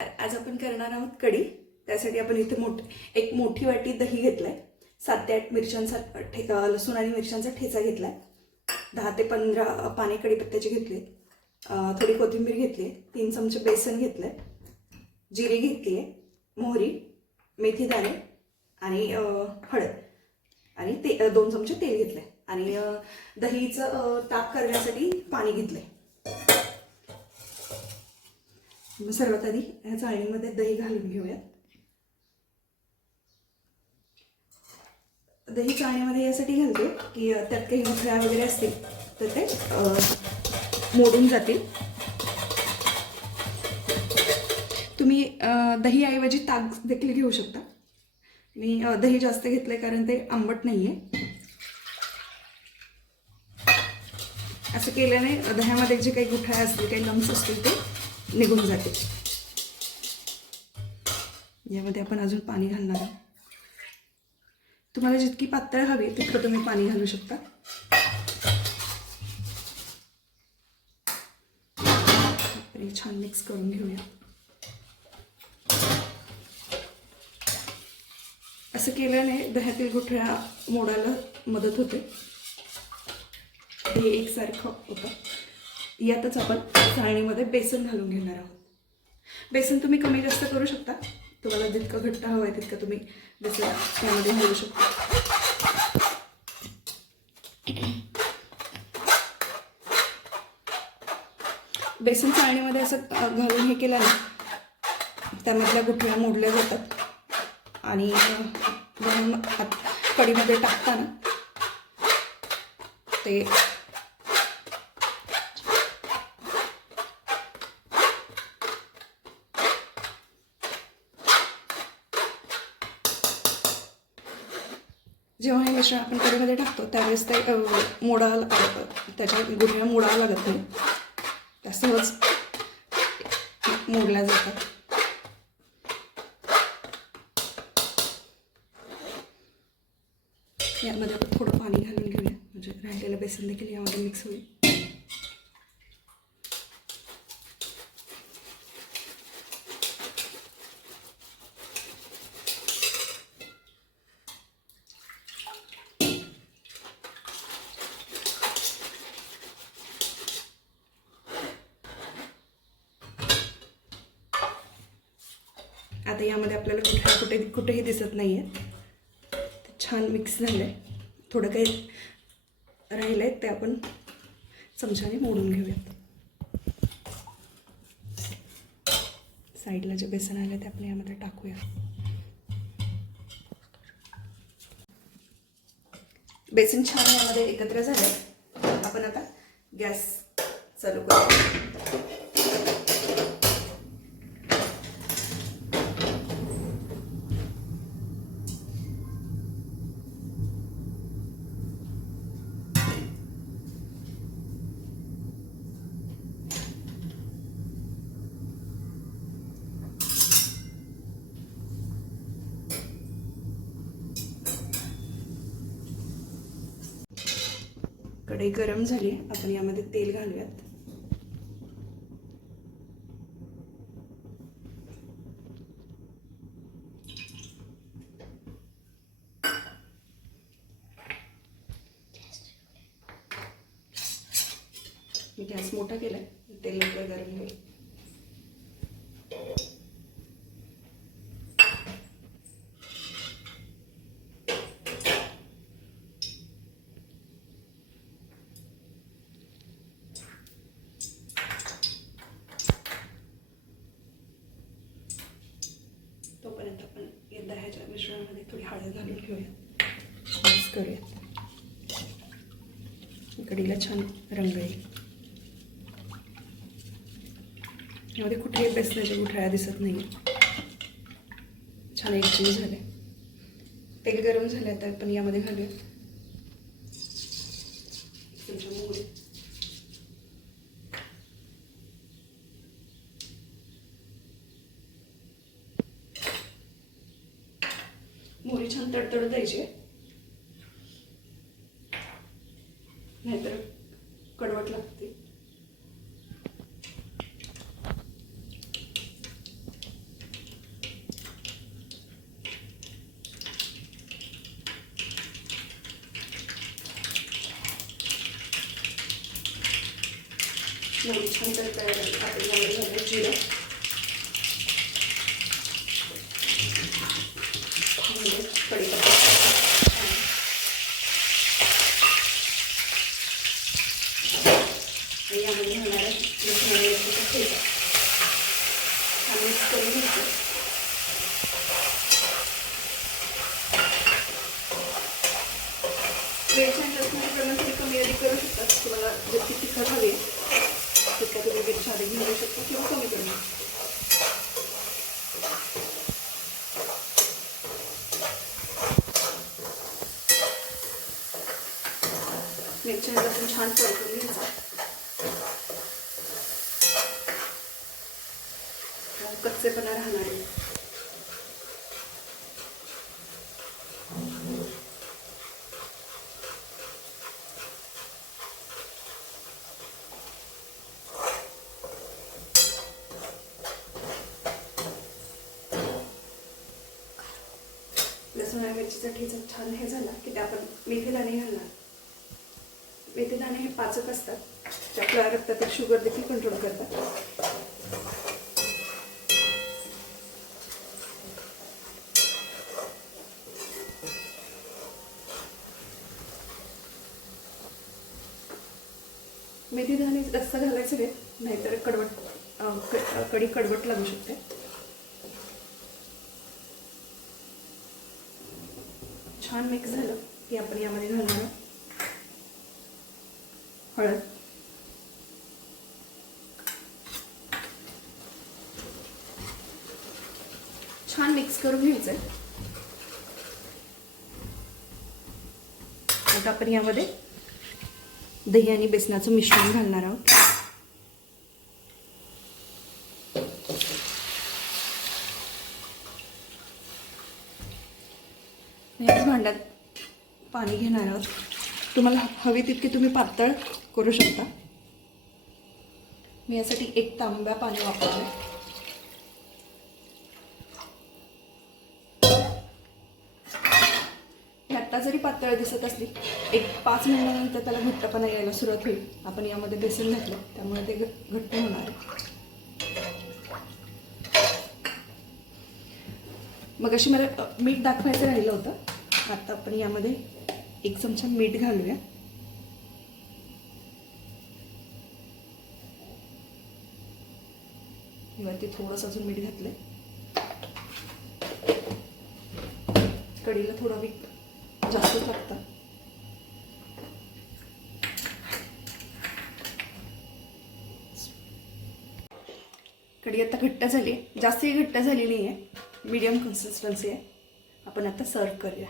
आज आपण करणार आहोत कढी. त्यासाठी आपण इथे एक मोठी वाटी दही घेतलाय, 7 ते 8 मिरच्यांचा लसूण आणि मिरच्यांचा ठेचा घेतलाय, 10 ते 15 पाने कढीपत्त्याचे घेतले, थोडी कोथिंबीर घेतली, 3 चमचे बेसन घेतले, जिरे घेतली, मोहरी, मेथी दाणे आणि हळद आणि 2 चमचे तेल घेतले आणि दहीचं ताक करण्यासाठी पाणी घेतले. सर्वात आधी या चाळणीमध्ये दही घालून घेऊयात. दही चाळणीमध्ये यासाठी घालते की त्यात काही गुठळ्या वगैरे असतील तर ते मोडून जातील. तुम्ही दही ऐवजी ताक देखील घेऊ शकता. मी दही जास्त घेतलंय कारण ते आंबट नाहीये. असं केल्याने दह्यामध्ये जे काही गुठळ्या असतील, काही लम्स असतील ते निघून जाते. यामध्ये आपण अजून पाणी घालणार आहोत. तुम्हाला जितकी पातळ हवी तितकं तुम्ही पाणी घालू शकता. छान मिक्स करून घेऊया. असं केल्याने दह्यातील गुठळ्या मोडायला मदत होते. हे एकसारखं होतं. यातच आपण चाळणीमध्ये बेसन घालून घेणार आहोत. बेसन तुम्ही कमी जास्त करू शकता. तुम्हाला जितकं घट्ट हवं आहे तितकं तुम्ही बेसन त्यामध्ये घालू शकता. बेसन चाळणीमध्ये असं घालून हे केल्याने त्यामधल्या गुठळ्या मोडल्या जातात आणि कढीमध्ये टाकताना ते जेव्हा हे मिश्रण आपण कढीमध्ये टाकतो त्यावेळेस ते त्याच्या गुठळ्या मोडायला लागत नाही. त्या सहज मोडल्या जातात. यामध्ये आपण थोडं पाणी घालून घेऊया म्हणजे राहिलेलं बेसन देखील यामध्ये मिक्स होईल. आता यामध्ये आपल्याला कुठेही दिसत नाही आहे. छान मिक्स झालं आहे. थोडं काही राहिलं आहे ते आपण चमच्याने मोडून घेऊयात. साईडला जे बेसन आलं ते आपण यामध्ये टाकूया. बेसन छान यामध्ये एकत्र झालं. आपण आता गॅस चालू करूया. कढई गरम झाली. आपण यामध्ये तेल घालूयात. मी गॅस मोठा केलाय. तेल लवकर गरम होईल. तोपर्यंत आपण या दह्याच्या मिश्रणामध्ये थोडी हळद घालून घेऊया. मिक्स करूयात. कढीला छान रंग येईल. यामध्ये कुठेही बेसनाच्या गुठळ्या दिसत नाही. छान एकजीव झाले. तेल गरम झाले. आता आपण यामध्ये घालूया मोहरी, मोहरी छान तडतड द्यायची नाहीतर कडवट लागते. मोहरी छान तडतडली आपण यामध्ये घालूया जिरं, कढीपत्ता, यामध्ये घालणार आहे लसूण आणि मिरचीचा ठेचा. छान मिक्स करून घ्यायचं. मिरची लसूणाचं प्रमाण थोडी कमी अधिक करू शकतात. तुम्हाला जितकी तिखट हवी तितक्या तुम्ही मिरची अधिक घेऊ शकता किंवा कमी करू शकता. मिरची लसूण छान परतून घ्यायचा. कच्चेपणा राहणार आहे. लसूण आणि मिरचीचा ठेचा छान हे झाला की ते आपण मेथीदाणे घालणार. मेथीदाणे हे पाचक असतात जे आपल्या रक्तातील शुगर देखील कंट्रोल करतात. मेथीदाणे जास्त घालायचे नाही, नाहीतर कढी कडवट लागू शकते. छान मिक्स झालं की आपण यामध्ये घालणार हळद, छान मिक्स करून घ्यायचंय. आता आपण यामध्ये दही आणि बेसनाचं मिश्रण घालणार आहोत. याच भांड्यात पाणी घेणार आहोत. तुम्हाला हवी तितकी तुम्ही पातळ करू शकता. मी यासाठी 1 तांब्या पाणी वापरले. आत्ता जरी पातळ दिसत असली 5 मिनिटानंतर त्याला घट्टपणा यायला सुरुवात होईल. आपण यामध्ये बेसन घातलं त्यामुळे ते घट्ट होणार आहे. मग अशी मला मीठ दाखवायचं राहिलं होतं. आता आपण यामध्ये 1 चमचा मीठ घालूया. वरती थोडंसं अजून मीठ घातलंय. कढीला थोडं मीठ जास्तच लागतं. कढी आता घट्ट झाली, जास्तही घट्ट झाली नाही आहे, मीडियम कन्सिस्टन्सी आहे. आपण आता सर्व करूया.